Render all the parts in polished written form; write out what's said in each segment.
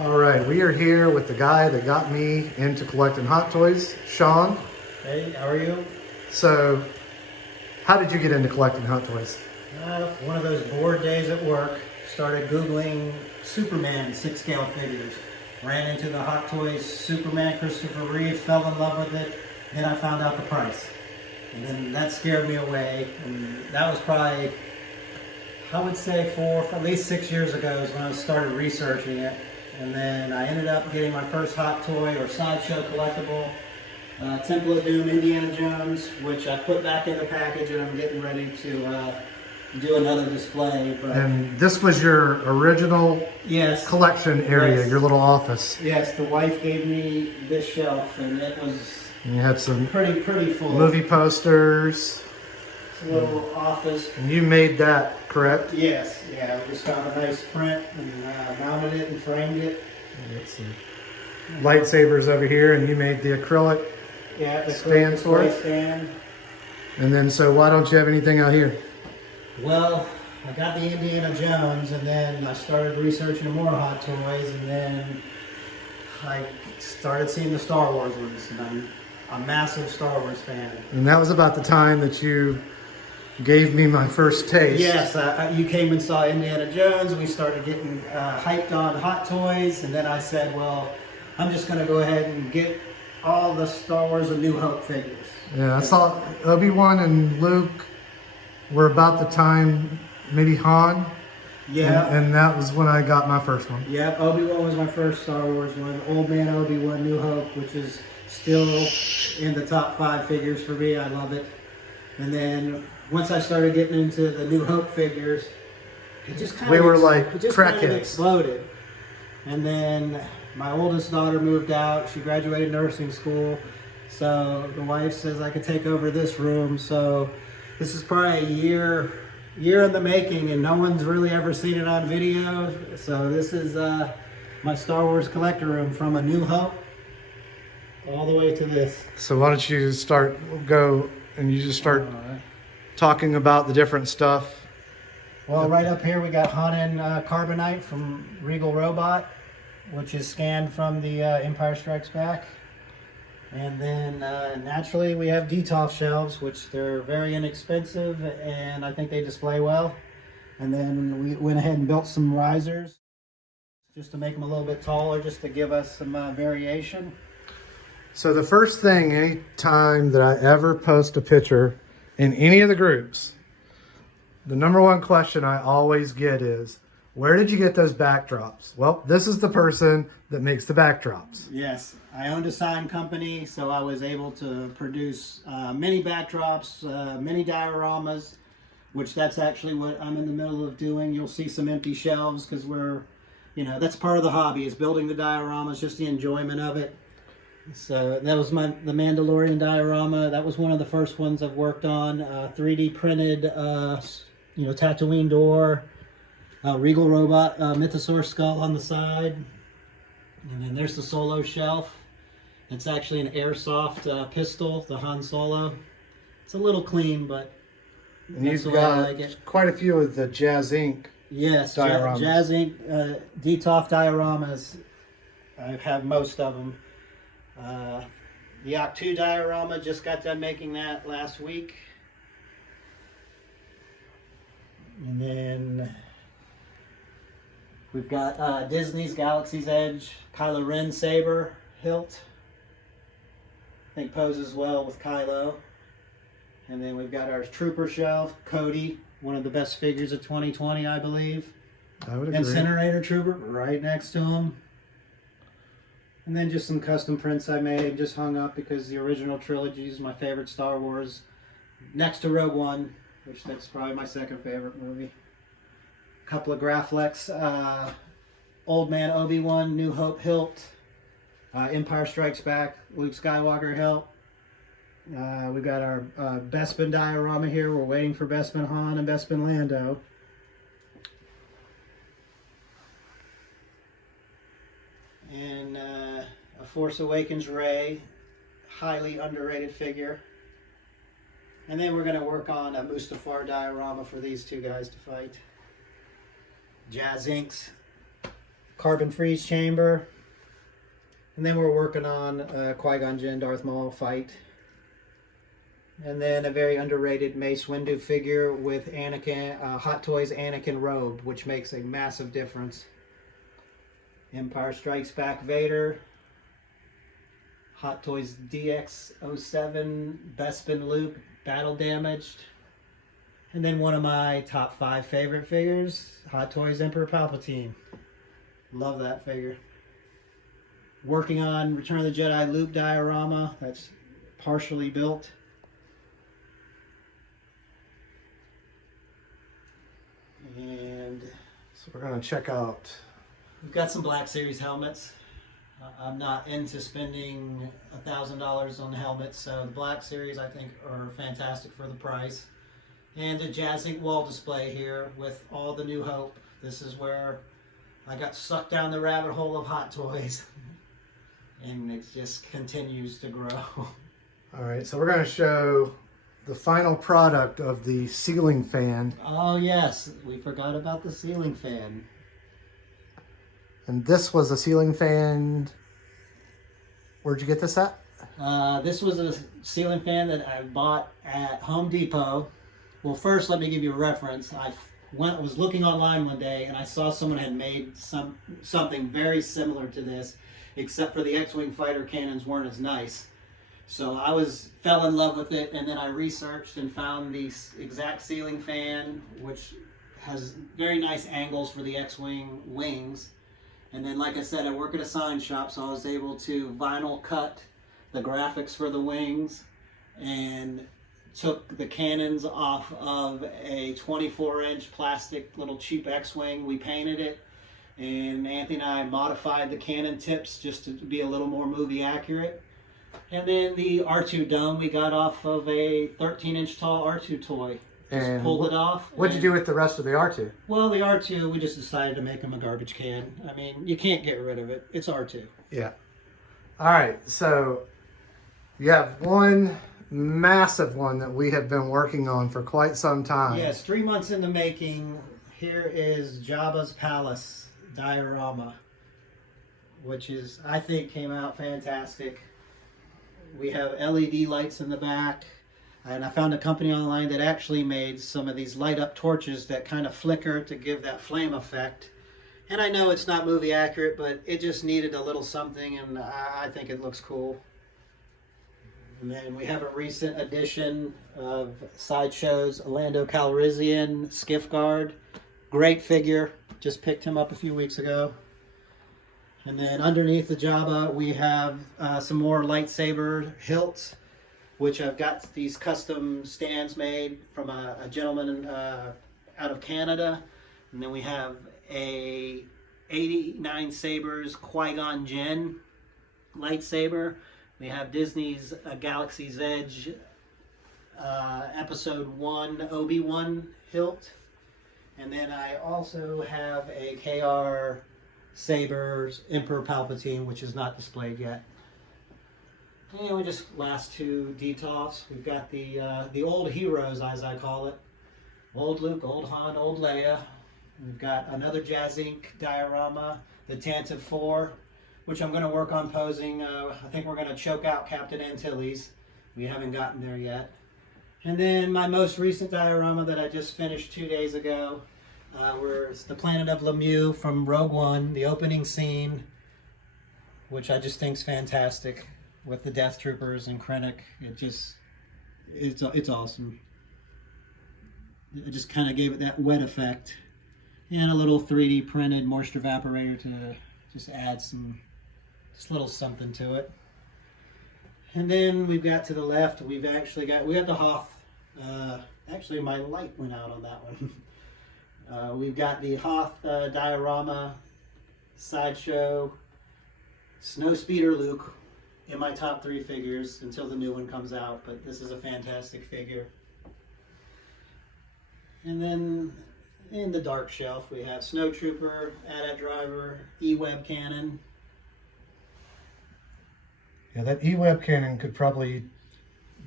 All right, we are here with the guy that got me into collecting Hot Toys, Shawn. Hey, how are you? So, how did you get into collecting Hot Toys? One of those bored days at work, started Googling Superman 6-scale figures. Ran into the Hot Toys Superman Christopher Reeve, fell in love with it, then I found out the price. And then that scared me away, and that was probably, I would say for at least 6 years ago is when I started researching it. And then I ended up getting my first Hot Toy or Sideshow collectible, Temple of Doom Indiana Jones, which I put back in the package and I'm getting ready to do another display. But And this was your original collection area, your little office. Yes, the wife gave me this shelf and it was And you had some pretty full. movie posters. It's a little office. And you made that, correct? Yes, yeah, I just found a nice print and mounted it and framed it. Got some lightsabers over here, and you made the acrylic stand for it. And then, so why don't you have anything out here? Well, I got the Indiana Jones, and then I started researching more Hot Toys, and then I started seeing the Star Wars ones, and I'm a massive Star Wars fan. And that was about the time that you gave me my first taste. Yes, you came and saw Indiana Jones. We started getting hyped on Hot Toys, and then I said, well, I'm just going to go ahead and get all the Star Wars and New Hope figures. Yeah, I saw Obi-Wan and Luke were about the time, maybe Han. Yeah. And that was when I got my first one. Yeah, Obi-Wan was my first Star Wars one. Old Man Obi-Wan New Hope, which is still in the top 5 figures for me. I love it. And then once I started getting into the New Hope figures, it just kind of exploded. And then my oldest daughter moved out. She graduated nursing school. So the wife says I could take over this room. So this is probably a year in the making, and no one's really ever seen it on video. So this is my Star Wars collector room, from A New Hope all the way to this. So why don't you go and you just start talking about the different stuff. Well, right up here we got Hanan Carbonite from Regal Robot, which is scanned from the Empire Strikes Back. And then naturally we have Detolf shelves, which they're very inexpensive and I think they display well. And then we went ahead and built some risers just to make them a little bit taller, just to give us some variation. So the first thing, any time that I ever post a picture in any of the groups, the number one question I always get is, where did you get those backdrops? Well, this is the person that makes the backdrops. Yes, I owned a sign company, so I was able to produce many backdrops, many dioramas, which that's actually what I'm in the middle of doing. You'll see some empty shelves because that's part of the hobby, is building the dioramas, just the enjoyment of it. So that was the Mandalorian diorama. That was one of the first ones I've worked on. 3D printed, Tatooine door, Regal Robot, Mythosaur skull on the side. And then there's the Solo shelf. It's actually an airsoft pistol, the Han Solo. It's a little clean, but that's the way I like it. Quite a few of the Jazz Inc. Yes, dioramas. Jazz Inc. Detolf dioramas. I have most of them. The Octu diorama, just got done making that last week. And then we've got Disney's Galaxy's Edge Kylo Ren saber hilt. I think poses well with Kylo. And then we've got our Trooper shelf, Cody, one of the best figures of 2020, I believe. I would agree. Incinerator Trooper right next to him. And then just some custom prints I made, just hung up because the original trilogy is my favorite Star Wars. Next to Rogue One, which that's probably my second favorite movie. A couple of Graflex, Old Man Obi-Wan, New Hope hilt, Empire Strikes Back, Luke Skywalker hilt. We got our Bespin diorama here. We're waiting for Bespin Han and Bespin Lando. And a Force Awakens Rey, highly underrated figure. And then we're going to work on a Mustafar diorama for these two guys to fight. Jazz Inc.'s carbon freeze chamber. And then we're working on Qui-Gon Jinn Darth Maul fight. And then a very underrated Mace Windu figure with Anakin, Hot Toys Anakin robe, which makes a massive difference. Empire Strikes Back Vader. Hot Toys DX07 Bespin Luke, battle damaged. And then one of my top 5 favorite figures, Hot Toys Emperor Palpatine. Love that figure. Working on Return of the Jedi Luke diorama, that's partially built. And So we're going to check out. we've got some Black Series helmets. I'm not into spending $1,000 on helmets, so the Black Series I think are fantastic for the price. And a Jazz Ink wall display here with all the New Hope. This is where I got sucked down the rabbit hole of Hot Toys. And it just continues to grow. All right, so we're going to show the final product of the ceiling fan. Oh yes, we forgot about the ceiling fan. And this was a ceiling fan. Where'd you get this at? This was a ceiling fan that I bought at Home Depot. Well, first let me give you a reference. I was looking online one day and I saw someone had made something very similar to this, except for the X-Wing fighter cannons weren't as nice. So I fell in love with it, and then I researched and found the exact ceiling fan, which has very nice angles for the X-Wing wings. And then, like I said, I work at a sign shop, so I was able to vinyl cut the graphics for the wings and took the cannons off of a 24-inch plastic little cheap X-Wing. We painted it, and Anthony and I modified the cannon tips just to be a little more movie accurate. And then the R2 dome we got off of a 13-inch tall R2 toy. Just And pulled it off. What'd you do with the rest of the R2? Well, the R2, we just decided to make him a garbage can. I mean, you can't get rid of it. It's R2. Yeah. All right, so you have one massive one that we have been working on for quite some time. Yes, 3 months in the making. Here is Jabba's Palace diorama, which is, I think, came out fantastic. We have LED lights in the back. And I found a company online that actually made some of these light up torches that kind of flicker to give that flame effect. And I know it's not movie accurate, but it just needed a little something, and I think it looks cool. And then we have a recent edition of Sideshow's Lando Calrissian Skiff Guard. Great figure. Just picked him up a few weeks ago. And then underneath the Jabba, we have some more lightsaber hilts, which I've got these custom stands made from a gentleman out of Canada. And then we have a 89 Sabers Qui-Gon Jinn lightsaber. We have Disney's Galaxy's Edge Episode 1 Obi-Wan hilt. And then I also have a KR Sabers Emperor Palpatine, which is not displayed yet. And we just last 2 detoffs. We've got the old heroes, as I call it. Old Luke, old Han, old Leia. We've got another Jazz Ink diorama, the Tantive 4, which I'm going to work on posing. I think we're going to choke out Captain Antilles. We haven't gotten there yet. And then my most recent diorama that I just finished 2 days ago, it's the Planet of Lemieux from Rogue One, the opening scene, which I just think is fantastic with the Death Troopers and Krennic. It's awesome. It just kind of gave it that wet effect. And a little 3D printed moisture evaporator to just add just a little something to it. And then we've got to the left, we have the Hoth. Actually, my light went out on that one. We've got the Hoth diorama, Sideshow, Snowspeeder Luke in my top 3 figures until the new one comes out, but this is a fantastic figure. And then in the dark shelf, we have Snowtrooper, AT-AT Driver, E-Web Cannon. Yeah, that E-Web cannon could probably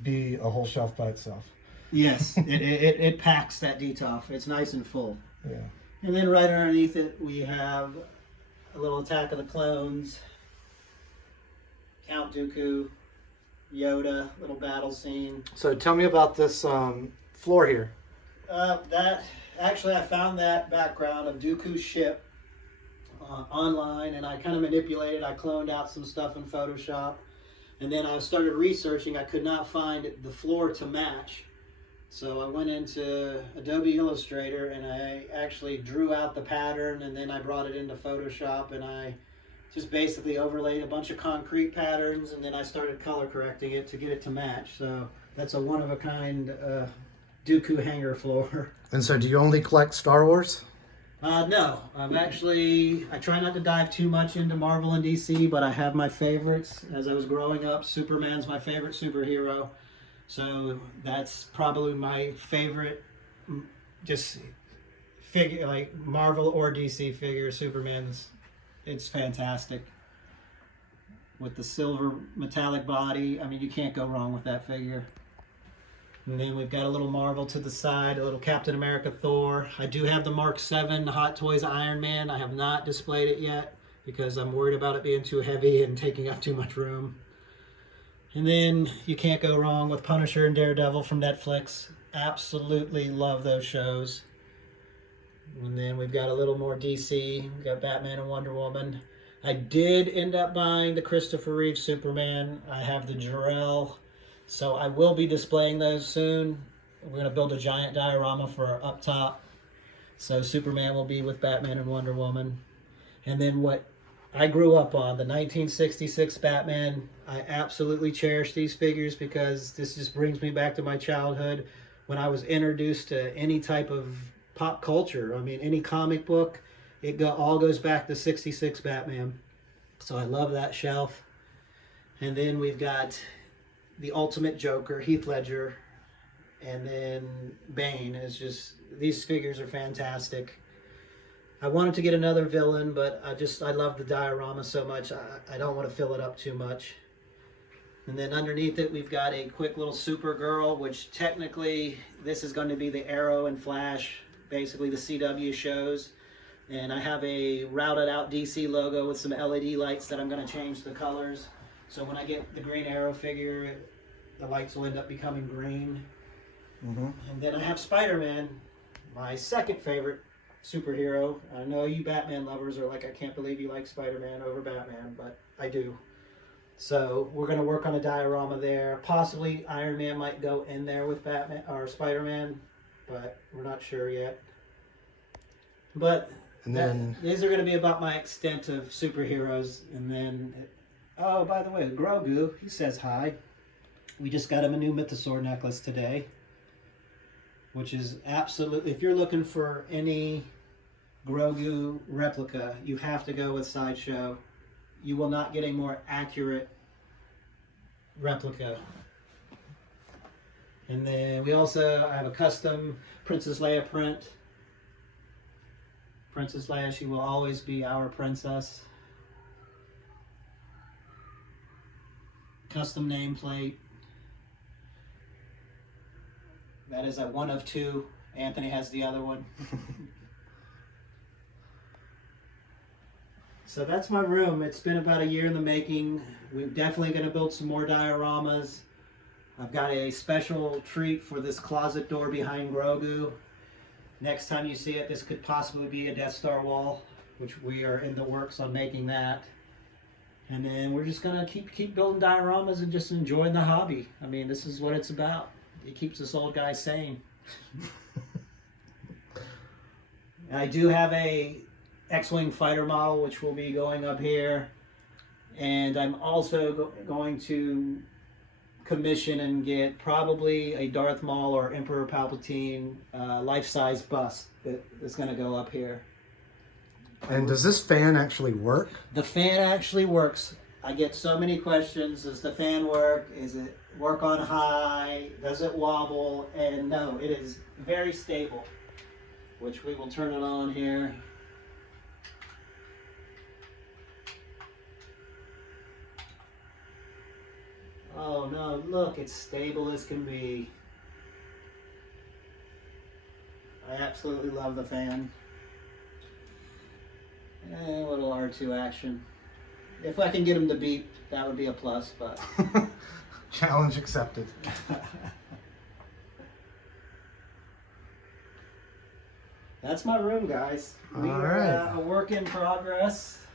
be a whole shelf by itself. Yes, it packs that detoff. It's nice and full. Yeah. And then right underneath it, we have a little Attack of the Clones, Count Dooku, Yoda, little battle scene. So tell me about this floor here. That actually, I found that background of Dooku's ship online, and I kind of manipulated. I cloned out some stuff in Photoshop, and then I started researching. I could not find the floor to match, so I went into Adobe Illustrator and I actually drew out the pattern, and then I brought it into Photoshop, and I just basically overlaid a bunch of concrete patterns, and then I started color correcting it to get it to match. So that's a one-of-a-kind Dooku hangar floor. And so do you only collect Star Wars? No, I try not to dive too much into Marvel and DC, but I have my favorites. As I was growing up, Superman's my favorite superhero. So that's probably my favorite, just figure, like Marvel or DC figure. It's fantastic. With the silver metallic body, I mean, you can't go wrong with that figure. And then we've got a little Marvel to the side, a little Captain America Thor. I do have the Mark 7 Hot Toys Iron Man. I have not displayed it yet because I'm worried about it being too heavy and taking up too much room. And then you can't go wrong with Punisher and Daredevil from Netflix. Absolutely love those shows. And then we've got a little more DC. We've got Batman and Wonder Woman. I did end up buying the Christopher Reeve Superman. I have the Jor-El. So I will be displaying those soon. We're going to build a giant diorama for our up top. So Superman will be with Batman and Wonder Woman. And then what I grew up on, the 1966 Batman. I absolutely cherish these figures because this just brings me back to my childhood when I was introduced to any type of pop culture. I mean, any comic book, all goes back to 66 Batman. So I love that shelf. And then we've got the Ultimate Joker, Heath Ledger, and then Bane. These figures are fantastic. I wanted to get another villain, but I love the diorama so much, I don't want to fill it up too much. And then underneath it, we've got a quick little Supergirl, which technically this is going to be the Arrow and Flash, basically the CW shows. And I have a routed out DC logo with some LED lights that I'm going to change the colors. So when I get the Green Arrow figure, the lights will end up becoming green. Mm-hmm. And then I have Spider-Man, my second favorite superhero. I know you Batman lovers are like, I can't believe you like Spider-Man over Batman, but I do. So we're going to work on a diorama there. Possibly Iron Man might go in there with Batman or Spider-Man, but we're not sure yet. But these are going to be about my extent of superheroes. And then, oh, by the way, Grogu, he says hi. We just got him a new Mythosaur necklace today, which is absolutely, if you're looking for any Grogu replica, you have to go with Sideshow. You will not get a more accurate replica. And then I have a custom Princess Leia print. Princess Leia, she will always be our princess. Custom nameplate. That is a one of two. Anthony has the other one. So that's my room. It's been about a year in the making. We're definitely going to build some more dioramas. I've got a special treat for this closet door behind Grogu. Next time you see it, this could possibly be a Death Star wall, which we are in the works on making that. And then we're just going to keep building dioramas and just enjoying the hobby. I mean, this is what it's about. It keeps this old guy sane. I do have a X-Wing fighter model, which will be going up here. And I'm also going to commission and get probably a Darth Maul or Emperor Palpatine life-size bust that is going to go up here. And does this fan actually work? The fan actually works. I get so many questions. Does the fan work? Is it work on high? Does it wobble? And no, it is very stable, which we will turn it on here. Oh no, look, it's stable as can be. I absolutely love the fan. And what R2 action. If I can get him to beep, that would be a plus, but... Challenge accepted. That's my room, guys. We All are right. a work in progress.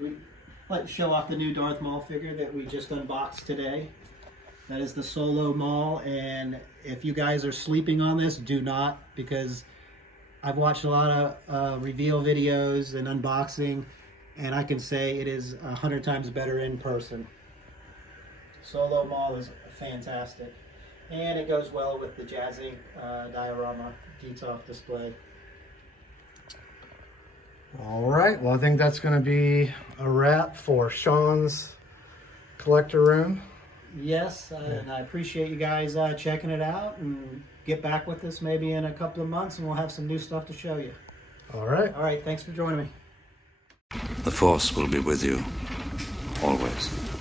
We'd like to show off the new Darth Maul figure that we just unboxed today. That is the Solo Maul, and if you guys are sleeping on this, do not, because I've watched a lot of reveal videos and unboxing, and I can say it is 100 times better in person. Solo Maul is fantastic, and it goes well with the Jazzy Diorama Detox display. All right, well, I think that's going to be a wrap for Shawn's collector room. Yes, and I appreciate you guys checking it out, and get back with us maybe in a couple of months, and we'll have some new stuff to show you. All right. All right, thanks for joining me. The Force will be with you, always.